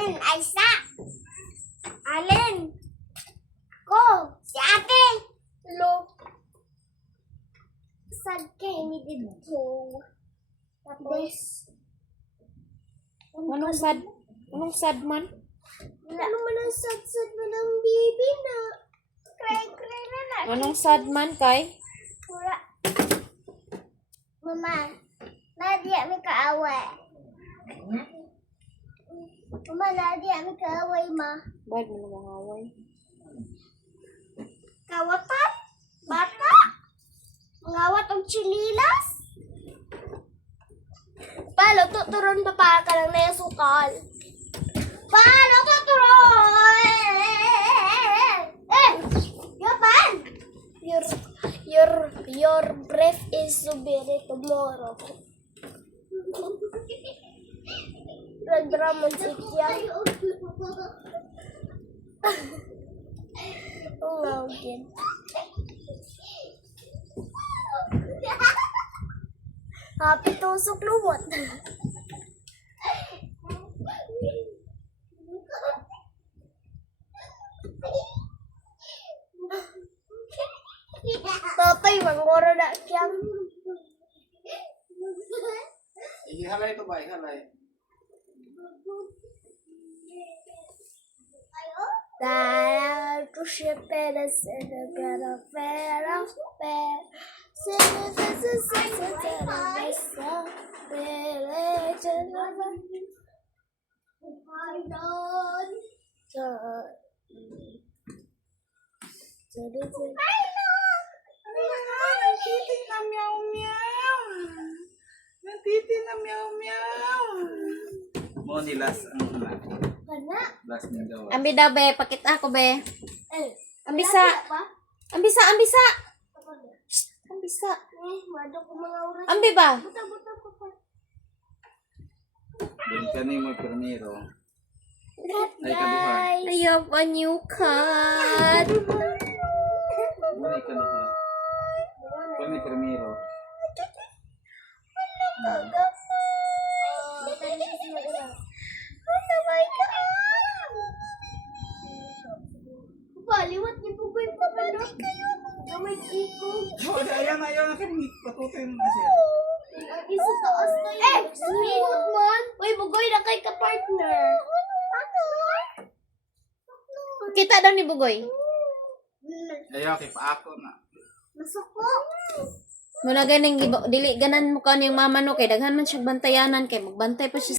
Aisa. Alin? Ko. Si ate. Lo. Sad kay ni dito. Tapos. Anong sad? Anong sad man? Ano man ang sad-sad mo ng baby na? Cry-cry na na. Anong sad man kay? Pura. Mama, Nadia may kaaway. Mama, Nadia may kaaway, ma. Bad mo naman away. Kawatan? Bata? Ngawat ang chililas? Palo, tuturon pa para ka lang na yung sukal. Palo, tuturon! Yapan! Your breath is so very tomorrow. Nagdraman si Kian. Oh, wow, again. Happy tusok luwat. Tatay, mangoro na kiyang. Ihalay ito ba? Ihalay. Dara to ship it a sinagara fair of fair. Nagtiting na meow meow. Nagtiting na meow meow. Mo ni last ano na. Last ng gawa. Ambi daw be, pakita ko be. Ambisa. Apa? Ambisa, ambisa. Ambisa. Madok ko mga oras. Ambi ba? Buta-buta ko pa. Doon ka ni mo primero. Ay kaduha. I have a new cat. Mo ni kaduha. Kami primero. Baliwat ni Pugoy pa ba na? Gamay iko. Oh, ayan na kami patutin na siya. Ang isa taas na yun. Smooth man. Uy, Pugoy na kay ka-partner. Kita daw ni Bugoy. Ayaw kay pa ako na. Masuko. Muna ganing dili ganan mo kan yung mama no kay daghan man siya bantayanan kay magbantay pa siya